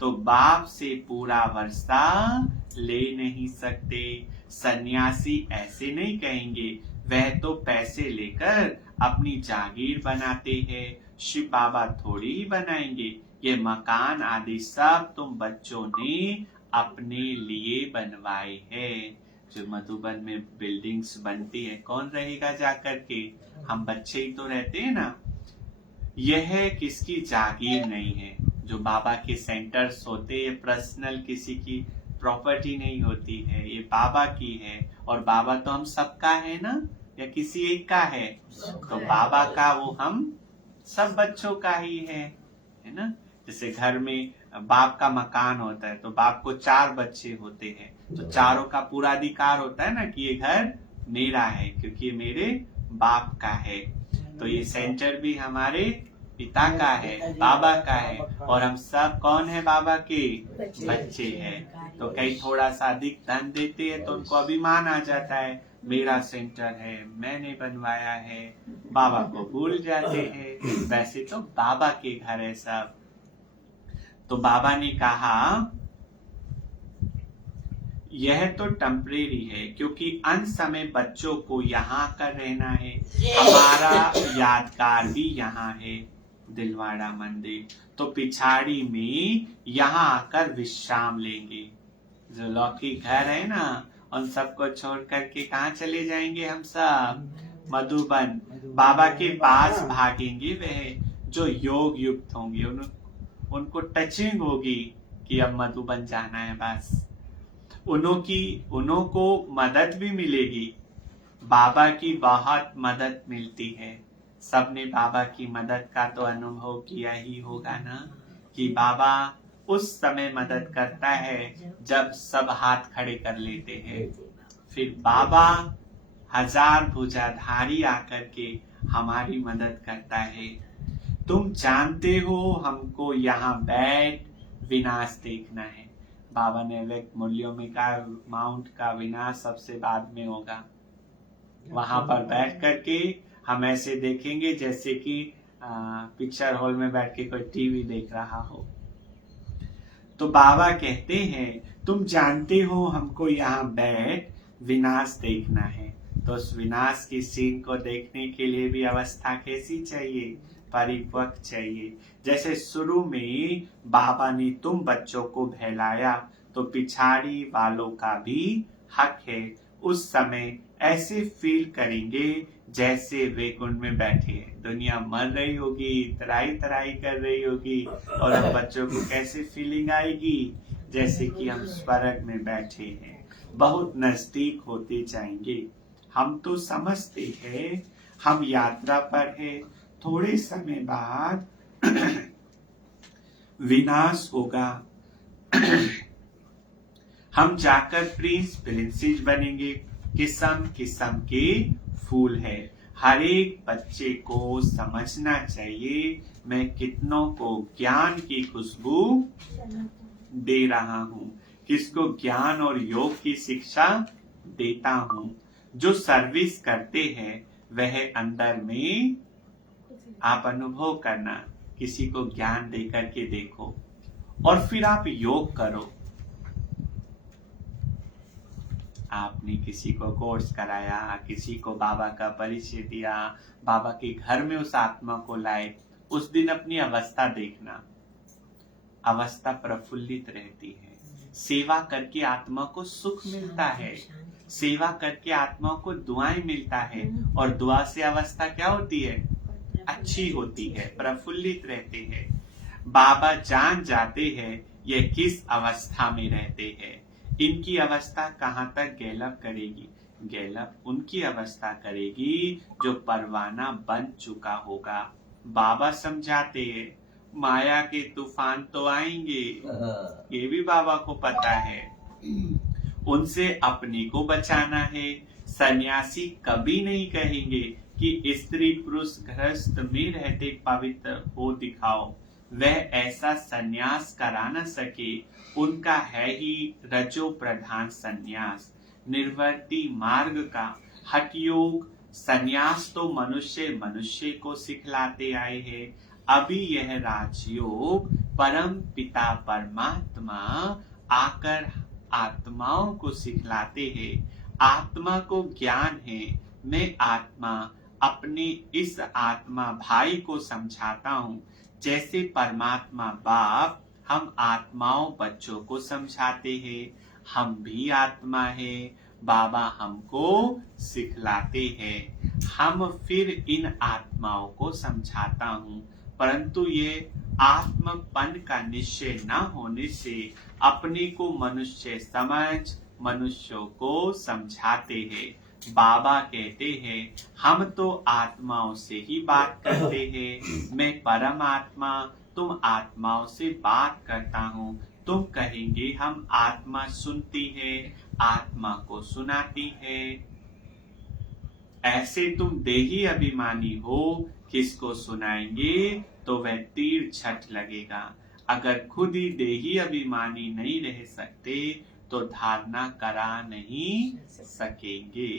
तो बाप से पूरा वर्षा ले नहीं सकते। सन्यासी ऐसे नहीं कहेंगे, वह तो पैसे लेकर अपनी जागीर बनाते हैं। शिव बाबा थोड़ी ही बनाएंगे, ये मकान आदि सब तुम बच्चों ने अपने लिए बनवाए हैं। जो मधुबन में बिल्डिंग्स बनती है कौन रहेगा जाकर के? हम बच्चे ही तो रहते हैं ना। यह किसकी जागीर नहीं है। जो बाबा के सेंटर्स होते हैं पर्सनल किसी की प्रॉपर्टी नहीं होती है, ये बाबा की है। और बाबा तो हम सबका है ना, या किसी एक का है? तो बाबा का वो हम सब बच्चों का ही है ना। जैसे घर में बाप का मकान होता है तो बाप को 4 बच्चे होते हैं, तो चारों का पूरा अधिकार होता है ना कि ये घर मेरा है क्योंकि ये मेरे बाप का है। तो ये सेंटर भी हमारे पिता का है, बाबा का है, और हम सब कौन है? बाबा के बच्चे हैं। तो कहीं थोड़ा सा अधिक धन देते हैं तो उनको अभिमान आ जाता है, मेरा सेंटर है, मैंने बनवाया है, बाबा को भूल जाते हैं। वैसे तो बाबा के घर है सब। तो बाबा ने कहा यह तो टेम्परेरी है क्योंकि अंत समय बच्चों को यहाँ कर रहना है, हमारा यादगार भी यहाँ है दिलवाड़ा मंदिर। तो पिछाड़ी में यहाँ आकर विश्राम लेंगे। जो लौकी घर है ना उन सबको छोड़ करके कहाँ चले जाएंगे हम सब? मधुबन। बाबा के पास भागेंगे वह जो योग युक्त होंगे, उनको टचिंग होगी कि अब मधुबन जाना है। बस उन्हों को मदद भी मिलेगी। बाबा की बहुत मदद मिलती है। सबने बाबा की मदद का तो अनुभव किया ही होगा ना, कि बाबा उस समय मदद करता है जब सब हाथ खड़े कर लेते हैं। फिर बाबा 1000 भुजाधारी आकर के हमारी मदद करता है। तुम जानते हो हमको यहाँ बैठ विनाश देखना है। बाबा ने व्यक्त मूल्यों में कहा माउंट का विनाश सबसे बाद में होगा। वहां पर बैठ करके हम ऐसे देखेंगे जैसे कि पिक्चर हॉल में बैठ के कोई टीवी देख रहा हो। तो बाबा कहते हैं तुम जानते हो हमको यहाँ बैठ विनाश देखना है। तो उस विनाश की सीन को देखने के लिए भी अवस्था कैसी चाहिए? परिपक्व चाहिए। जैसे शुरू में बाबा ने तुम बच्चों को बहलाया तो पिछाड़ी वालों का भी हक है उस समय ऐसे फील करेंगे जैसे वे कुंड में बैठे हैं। दुनिया मर रही होगी, तराई तराई कर रही होगी, और हम बच्चों को कैसे फीलिंग आएगी? जैसे कि हम स्वर्ग में बैठे हैं। बहुत नजदीक होते जाएंगे। हम तो समझते हैं हम यात्रा पर है, थोड़े समय बाद विनाश होगा। हम जाकर प्रिंस प्रिंसेस बनेंगे। किस्म किस्म के फूल है। हर एक बच्चे को समझना चाहिए मैं कितनों को ज्ञान की खुशबू दे रहा हूँ, किसको ज्ञान और योग की शिक्षा देता हूँ। जो सर्विस करते हैं वह अंदर में आप अनुभव करना, किसी को ज्ञान दे करके देखो और फिर आप योग करो। आपने किसी को कोर्स कराया, किसी को बाबा का परिचय दिया, बाबा के घर में उस आत्मा को लाए, उस दिन अपनी अवस्था देखना। अवस्था प्रफुल्लित रहती है। सेवा करके आत्मा को सुख मिलता है, सेवा करके आत्मा को दुआएं मिलता है, और दुआ से अवस्था क्या होती है? अच्छी होती है, प्रफुल्लित रहते हैं। बाबा जान जाते हैं ये किस अवस्था में रहते हैं। इनकी अवस्था कहाँ तक गैलप करेगी? गैलप उनकी अवस्था करेगी जो परवाना बन चुका होगा। बाबा समझाते हैं माया के तूफान तो आएंगे, ये भी बाबा को पता है, उनसे अपने को बचाना है। सन्यासी कभी नहीं कहेंगे कि स्त्री पुरुष गृहस्थ में रहते पवित्र हो दिखाओ, वह ऐसा सन्यास करा न सके। उनका है ही रजो प्रधान सन्यास, निर्वर्ती मार्ग का हठ योग। सन्यास तो मनुष्य को सिखलाते आए हैं। अभी यह राजयोग परम पिता परमात्मा आकर आत्माओं को सिखलाते हैं। आत्मा को ज्ञान है मैं आत्मा, अपने इस आत्मा भाई को समझाता हूँ, जैसे परमात्मा बाप हम आत्माओं बच्चों को समझाते हैं। हम भी आत्मा है, बाबा हमको सिखलाते हैं। हम फिर इन आत्माओं को समझाता हूँ, परंतु ये आत्मपन का निश्चय न होने से अपने को मनुष्य समझ मनुष्यों को समझाते हैं। बाबा कहते हैं हम तो आत्माओं से ही बात करते हैं, मैं परम आत्मा तुम आत्माओं से बात करता हूँ। तुम कहेंगे हम आत्मा सुनती है, आत्मा को सुनाती है। ऐसे तुम देही अभिमानी हो, किसको सुनाएंगे तो वह तीर झट लगेगा। अगर खुद ही देही अभिमानी नहीं रह सकते तो धारणा करा नहीं सकेंगे।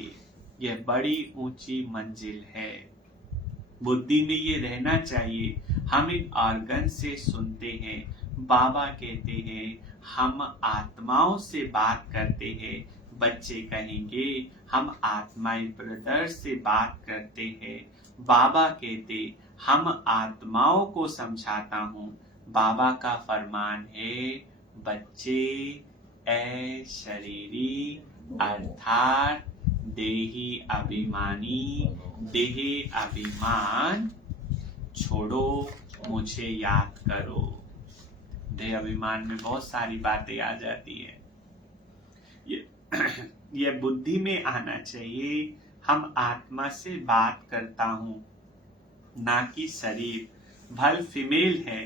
यह बड़ी ऊंची मंजिल है, बुद्धि में ये रहना चाहिए। हम इन ऑर्गन से सुनते हैं। बाबा कहते हैं हम आत्माओं से बात करते हैं। बच्चे कहेंगे हम आत्माई ब्रदर से बात करते हैं। बाबा कहते हम आत्माओं को समझाता हूँ। बाबा का फरमान है बच्चे ए शरीरी अर्थात देही अभिमानी देह अभिमान छोड़ो, मुझे याद करो। देह अभिमान में बहुत सारी बातें आ जाती है। ये बुद्धि में आना चाहिए। हम आत्मा से बात करता हूँ, ना कि शरीर। भल फीमेल है,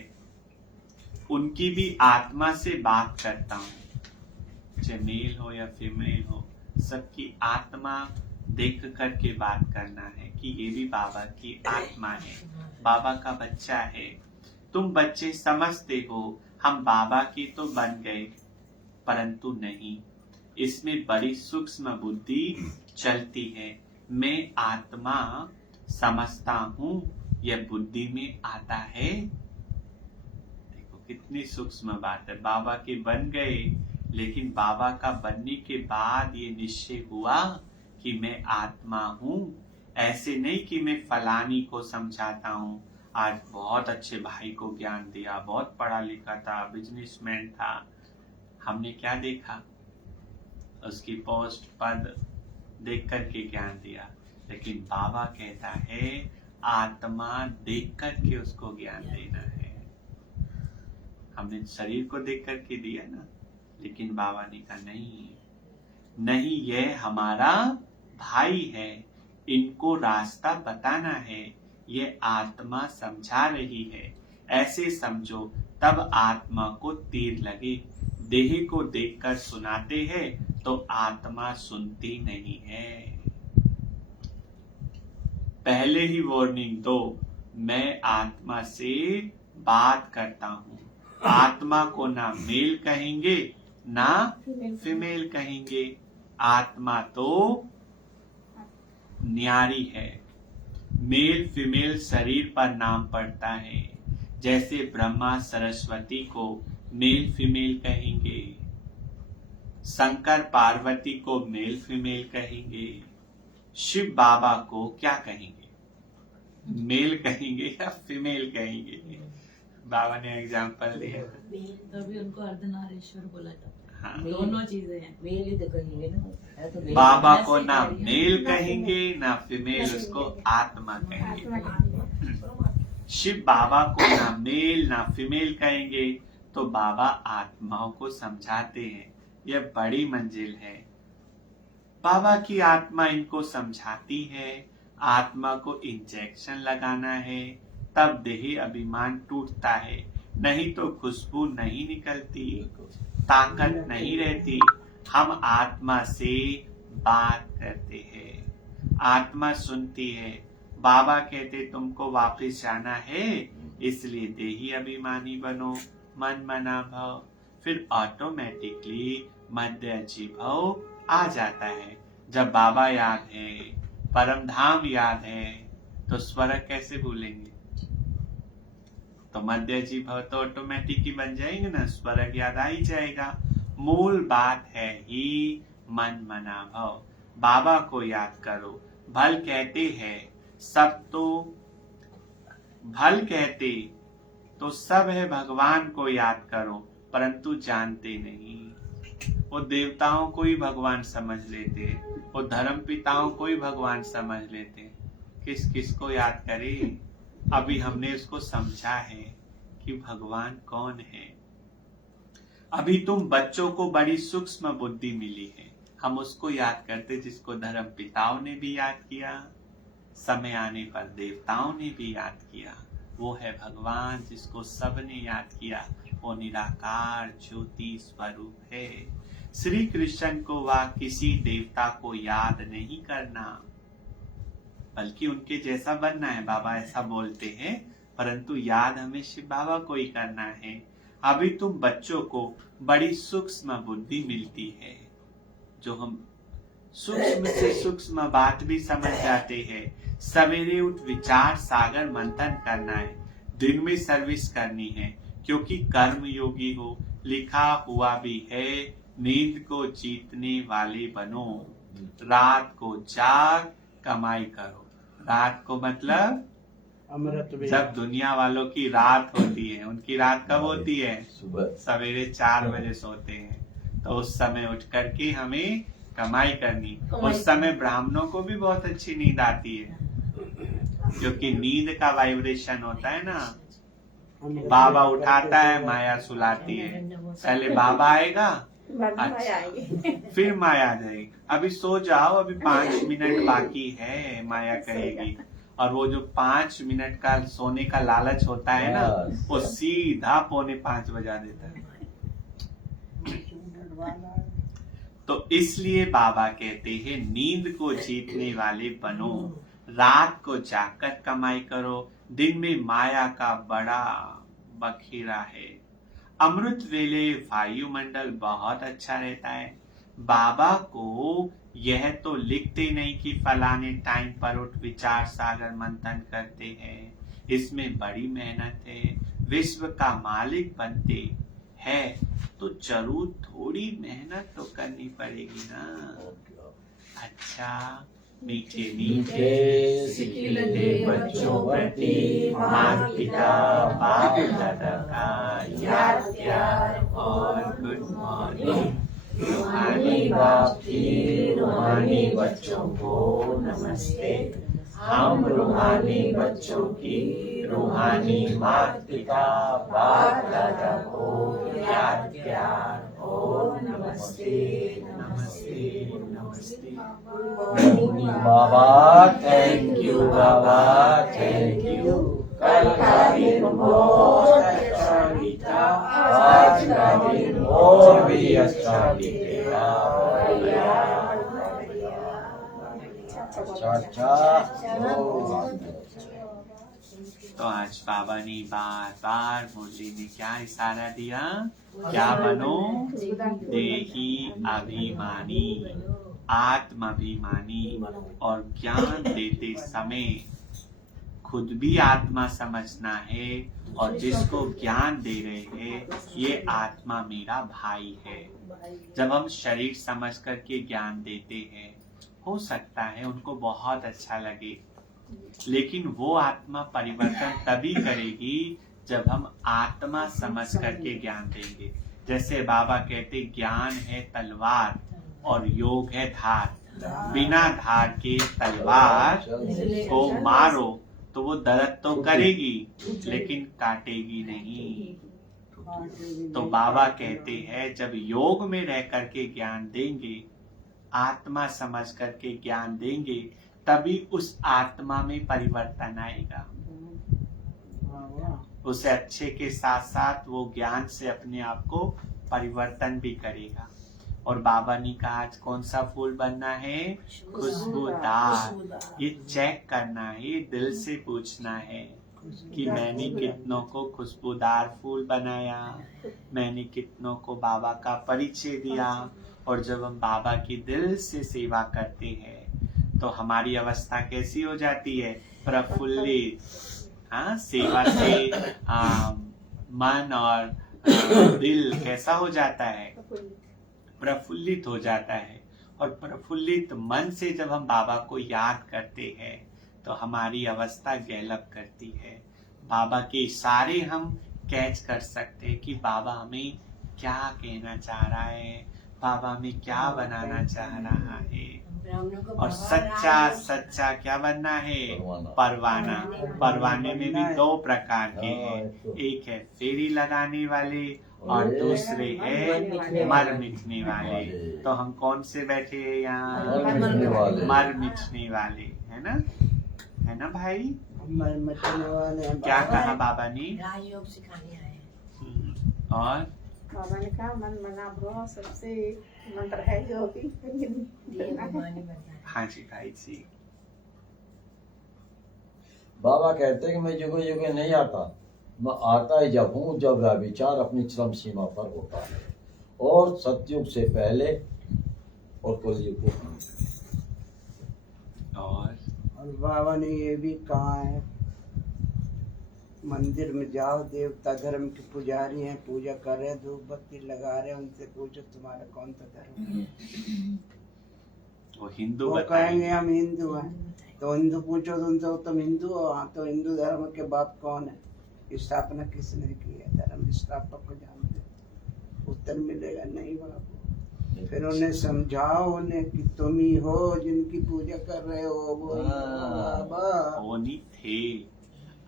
उनकी भी आत्मा से बात करता हूँ। चाहे मेल हो या फीमेल हो, सबकी आत्मा देख करके बात करना है कि ये भी बाबा की आत्मा है, बाबा का बच्चा है। तुम बच्चे समझते हो हम बाबा की तो बन गए, परंतु नहीं, इसमें बड़ी सूक्ष्म बुद्धि चलती है। मैं आत्मा समझता हूँ, यह बुद्धि में आता है। देखो कितनी सूक्ष्म बात है। बाबा के बन गए, लेकिन बाबा का बनने के बाद ये निश्चय हुआ कि मैं आत्मा हूँ। ऐसे नहीं कि मैं फलानी को समझाता हूँ। आज बहुत अच्छे भाई को ज्ञान दिया, बहुत पढ़ा लिखा था, बिजनेसमैन था। हमने क्या देखा? उसकी पोस्ट पद देख करके ज्ञान दिया। लेकिन बाबा कहता है आत्मा देख करके उसको ज्ञान देना है। हमने शरीर को देख करके दिया ना, लेकिन बाबा ने कहा नहीं, यह हमारा भाई है, इनको रास्ता बताना है। ये आत्मा समझा रही है, ऐसे समझो, तब आत्मा को तीर लगे। देह को देखकर सुनाते हैं तो आत्मा सुनती नहीं है। पहले ही वार्निंग दो, मैं आत्मा से बात करता हूँ। आत्मा को ना मेल कहेंगे ना फीमेल कहेंगे। आत्मा तो न्यारी है। मेल फीमेल शरीर पर नाम पड़ता है। जैसे ब्रह्मा सरस्वती को मेल फीमेल कहेंगे, शंकर पार्वती को मेल फीमेल कहेंगे, शिव बाबा को क्या कहेंगे? मेल कहेंगे या फीमेल कहेंगे? बाबा ने एग्जाम्पल दिया, तभी उनको अर्धनारीश्वर बोला जाता है। हाँ। दोनों चीजें हैं। मेल ही तो कहेंगे ना, है तो मेल। बाबा को ना मेल कहेंगे ना फीमेल, उसको आत्मा कहेंगे। शिव बाबा को ना मेल ना फीमेल कहेंगे, तो बाबा आत्माओं को समझाते हैं। यह बड़ी मंजिल है। बाबा की आत्मा इनको समझाती है। आत्मा को इंजेक्शन लगाना है, तब देह अभिमान टूटता है, नहीं तो खुशबू नहीं निकलती, ताकत नहीं रहती। हम आत्मा से बात करते हैं, आत्मा सुनती है। बाबा कहते तुमको वापस जाना है, इसलिए देही अभिमानी बनो, मन मना भाव, फिर ऑटोमेटिकली मध्य भाव आ जाता है। जब बाबा याद है, परम धाम याद है, तो स्वर्ग कैसे भूलेंगे? तो मध्य भाव तो ऑटोमेटिक ही बन जाएंगे ना, स्वर्ग याद आ ही जाएगा। मूल बात है ही मन मना भाव। बाबा को याद करो। भल कहते हैं सब तो भल कहते, तो सब है भगवान को याद करो, परंतु जानते नहीं। वो देवताओं को ही भगवान समझ लेते, वो धर्म पिताओं को ही भगवान समझ लेते, किस किस को याद करे। अभी हमने उसको समझा है कि भगवान कौन है। अभी तुम बच्चों को बड़ी सूक्ष्म बुद्धि मिली है, हम उसको याद करते जिसको धर्म पिताओं ने भी याद किया, समय आने पर देवताओं ने भी याद किया। वो है भगवान जिसको सबने याद किया, वो निराकार ज्योति स्वरूप है। श्री कृष्ण को वह किसी देवता को याद नहीं करना, बल्कि उनके जैसा बनना है। बाबा ऐसा बोलते हैं, परंतु याद हमें शिव बाबा को ही करना है। अभी तुम बच्चों को बड़ी सूक्ष्म बुद्धि मिलती है, जो हम सूक्ष्म से सूक्ष्म बात भी समझ जाते हैं। सवेरे उठ विचार सागर मंथन करना है, दिन में सर्विस करनी है, क्योंकि कर्म योगी हो। लिखा हुआ भी है, नींद को जीतने वाले बनो, रात को जाग कमाई करो। रात को मतलब अमृत भी। जब दुनिया वालों की रात होती है, उनकी रात कब होती है? सुबह सवेरे 4 बजे सोते हैं, तो उस समय उठ करके हमें कमाई करनी। उस समय ब्राह्मणों को भी बहुत अच्छी नींद आती है, क्योंकि नींद का वाइब्रेशन होता है ना। बाबा उठाता है, माया सुलाती है। पहले बाबा आएगा, अच्छा, फिर माया आ जाएगी। अभी सो जाओ, अभी 5 मिनट बाकी है, माया कहेगी। और वो जो 5 मिनट का सोने का लालच होता है ना, वो सीधा 4:45 बजा देता है। तो इसलिए बाबा कहते हैं, नींद को जीतने वाले बनो, रात को जाकर कमाई करो, दिन में माया का बड़ा बखेरा है। अमृत वेले वायुमंडल बहुत अच्छा रहता है। बाबा को यह तो लिखते नहीं कि फलाने टाइम पर उठ विचार सागर मंथन करते हैं, इसमें बड़ी मेहनत है। विश्व का मालिक बनते हैं तो जरूर थोड़ी मेहनत तो करनी पड़ेगी ना। अच्छा, मीठे मीठे सिकिलते बच्चों प्रति माता पिता बाप दादा का याद प्यार और गुड मॉर्निंग। रूहानी बाप की रूहानी बच्चों को नमस्ते। हम रूहानी बच्चों की रूहानी माता पिता बाप दादा को याद प्यार और नमस्ते नमस्ते नमस्ते। बाबा थैंक यू, बाबा थैंक यू। कल का दिन बहुत अच्छा बीता, आज का दिन और भी अच्छा बीतेगा। तो आज बाबा ने बार बार मुरली ने क्या इशारा दिया? क्या बनो? देही अभिमानी, आत्माभिमानी। और ज्ञान देते समय खुद भी आत्मा समझना है, और जिसको ज्ञान दे रहे हैं ये आत्मा मेरा भाई है। जब हम शरीर समझ करके ज्ञान देते हैं, हो सकता है उनको बहुत अच्छा लगे, लेकिन वो आत्मा परिवर्तन तभी करेगी जब हम आत्मा समझ करके ज्ञान देंगे। जैसे बाबा कहते, ज्ञान है तलवार और योग है धार। बिना धार के तलवार को मारो तो वो दर्द तो करेगी, लेकिन काटेगी नहीं। तो बाबा कहते हैं, जब योग में रह करके ज्ञान देंगे, आत्मा समझ करके ज्ञान देंगे, तभी उस आत्मा में परिवर्तन आएगा। उसे अच्छे के साथ साथ वो ज्ञान से अपने आप को परिवर्तन भी करेगा। और बाबा ने कहा, आज कौन सा फूल बनना है? खुशबूदार। ये चेक करना है, ये दिल से पूछना है कि मैंने कितनों को खुशबूदार फूल बनाया, मैंने कितनों को बाबा का परिचय दिया। और जब हम बाबा की दिल से सेवा करते हैं तो हमारी अवस्था कैसी हो जाती है? प्रफुल्लित। हाँ, सेवा से मन और दिल कैसा हो जाता है? प्रफुल्लित हो जाता है। और प्रफुल्लित मन से जब हम बाबा को याद करते हैं तो हमारी अवस्था गैलप करती है। बाबा के इशारे हम कैच कर सकते हैं कि बाबा हमें क्या कहना चाह रहा है, बाबा हमें क्या बनाना चाह रहा है। और सच्चा सच्चा क्या बनना है? परवाना। परवाने में भी दो प्रकार के हैं, एक है फेरी लगाने वाले और दूसरे है मर मिटने वाले। तो हम कौन से बैठे हैं यहाँ? मर मिटने वाले, है ना? है ना भाई? मर मिटने वाले। क्या कहा बाबा ने? राजयोग सिखाने आए और बाबा ने कहा मन मना ब्रो सबसे मंत्र है जो भी हाँ जी भाई जी। बाबा कहते हैं कि मैं युगे युगे नहीं आता, मैं आता ही जब हूँ जब विचार अपनी चरम सीमा पर होता है, और सतयुग से पहले और कलयुग को। और बाबा ने ये भी कहा है, मंदिर में जाओ, देवता धर्म के पुजारी हैं, पूजा कर रहे, धूप बत्ती लगा रहे, उनसे पूछो तुम्हारा कौन सा धर्म है। वो हिंदू वो कहेंगे हम हिंदू हैं, तो हिंदू पूछो तो उनसे तुम हिंदू हो? हाँ, तो हिंदू धर्म के बाप कौन है, स्थापना किसने की है, धर्म स्थापक को जानते? उत्तर मिलेगा नहीं बाबू। फिर उन्हें समझाओ उन्हें कि तुम ही हो जिनकी पूजा कर रहे हो, वो बाबा। वो नहीं थे,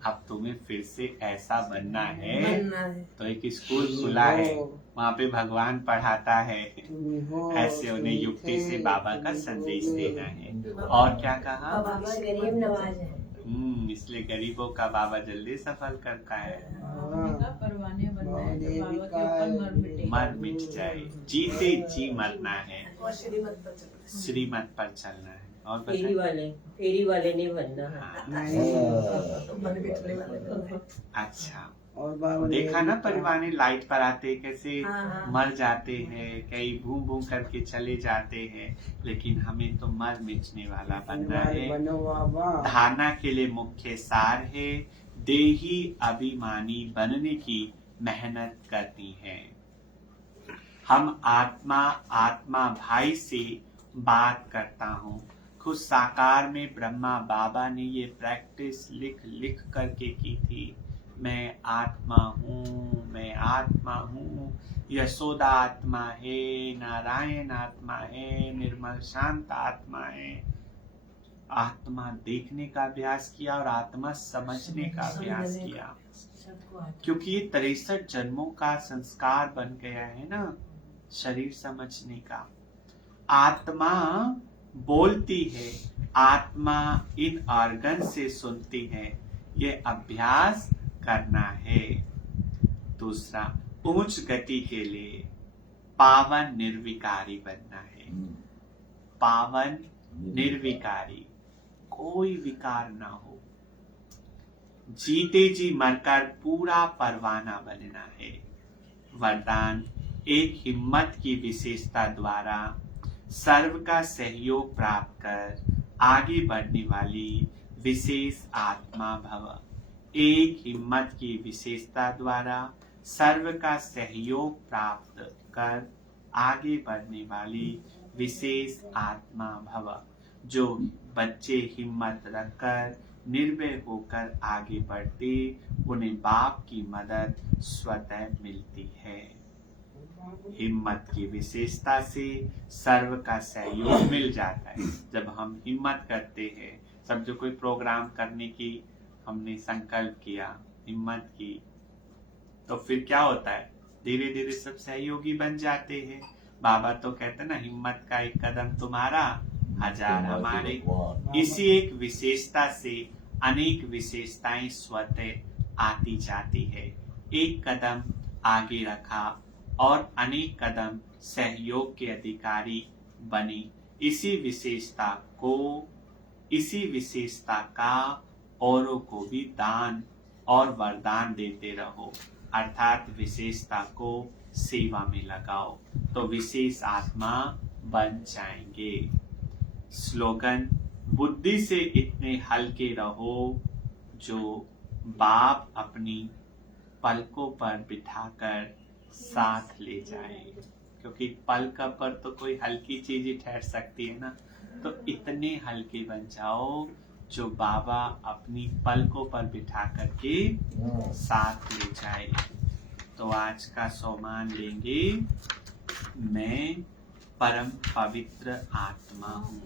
अब तुम्हें फिर से ऐसा बनना है, तो एक स्कूल खुला है, वहाँ पे भगवान पढ़ाता है, ऐसे उन्हें युक्ति से बाबा का संदेश देना है। और क्या कहा? बाबा गरीब नवाज है। इसलिए गरीबों का बाबा जल्दी सफल करता है। परवाने बनना है तो बाबा के ऊपर मर मिटे। मर मिट जाए, जीते जी मरना है, और श्रीमत पर चलना है। और फेरी वाले नहीं बनना है। अच्छा, और बाबा ने देखा ना परिवार लाइट पर आते कैसे हाँ। मर जाते हैं, कई भूम भूम करके चले जाते हैं, लेकिन हमें तो मर मिटने वाला बनना है। बनो बाबा। धारणा के लिए मुख्य सार है, देही अभिमानी बनने की मेहनत करनी है। हम आत्मा भाई से बात करता हूँ। खुद साकार में ब्रह्मा बाबा ने ये प्रैक्टिस लिख करके की थी। मैं आत्मा हूँ, मैं आत्मा हूँ। यशोदा आत्मा है, नारायण आत्मा है, निर्मल शांत आत्मा है। आत्मा देखने का अभ्यास किया और आत्मा समझने का अभ्यास किया, क्योंकि ये 63 जन्मों का संस्कार बन गया है ना, शरीर समझने का। आत्मा बोलती है, आत्मा इन ऑर्गन से सुनती है, ये अभ्यास करना है। दूसरा, उच्च गति के लिए पावन निर्विकारी बनना है। पावन निर्विकारी, कोई विकार ना हो। जीते जी मरकर पूरा परवाना बनना है। वरदान, एक हिम्मत की विशेषता द्वारा सर्व का सहयोग प्राप्त कर आगे बढ़ने वाली विशेष आत्मा भव। एक हिम्मत की विशेषता द्वारा सर्व का सहयोग प्राप्त कर आगे बढ़ने वाली विशेष आत्मा भव। जो बच्चे हिम्मत रखकर निर्भय होकर आगे बढ़ते, उन्हें बाप की मदद स्वतः मिलती है। हिम्मत की विशेषता से सर्व का सहयोग मिल जाता है। जब हम हिम्मत करते हैं, सब जो कोई प्रोग्राम करने की हमने संकल्प किया, हिम्मत की, तो फिर क्या होता है, धीरे धीरे सब सहयोगी बन जाते हैं। बाबा तो कहते ना, हिम्मत का एक कदम तुम्हारा, हजार हमारे। इसी एक विशेषता से अनेक विशेषताएं स्वतः आती जाती है। एक कदम आगे रखा और अनेक कदम सहयोग के अधिकारी बने। इसी विशेषता का औरों को भी दान और वरदान देते रहो, अर्थात विशेषता को सेवा में लगाओ, तो विशेष आत्मा बन जाएंगे। स्लोगन, बुद्धि से इतने हल्के रहो जो बाप अपनी पलकों पर बिठाकर साथ ले जाए, क्योंकि पलक पर तो कोई हल्की चीज ही ठहर सकती है ना। तो इतने हल्के बन जाओ जो बाबा अपनी पलकों पर बिठा करके साथ ले जाए। तो आज का सोमान लेंगे, मैं परम पवित्र आत्मा हूँ।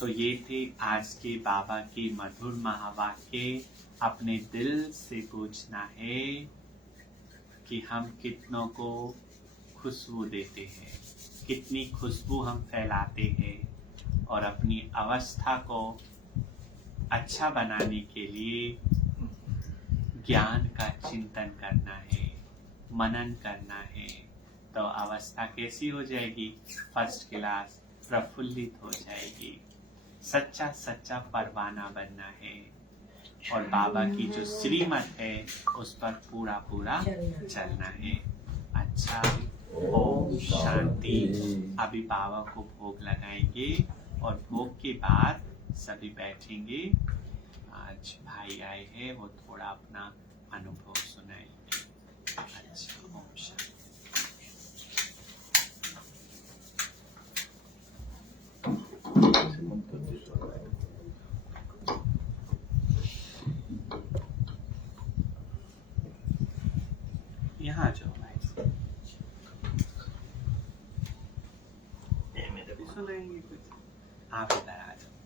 तो ये थे आज के बाबा के मधुर महावाक्य। अपने दिल से पूछना है कि हम कितनों को खुशबू देते हैं, कितनी खुशबू हम फैलाते हैं, और अपनी अवस्था को अच्छा बनाने के लिए ज्ञान का चिंतन करना है, मनन करना है। तो अवस्था कैसी हो जाएगी? फर्स्ट क्लास, प्रफुल्लित हो जाएगी। सच्चा सच्चा परवाना बनना है और बाबा की जो श्रीमत है उस पर पूरा पूरा चलना है। अच्छा, ओम शांति। अभी बाबा को भोग लगाएंगे और भोग के बाद सभी बैठेंगे। आज भाई आए हैं, वो थोड़ा अपना अनुभव सुनाएंगे। अच्छा, ओम शांति। यहाँ जाओ भाई, सुनाएंगे कुछ। आप इधर आ जाओ।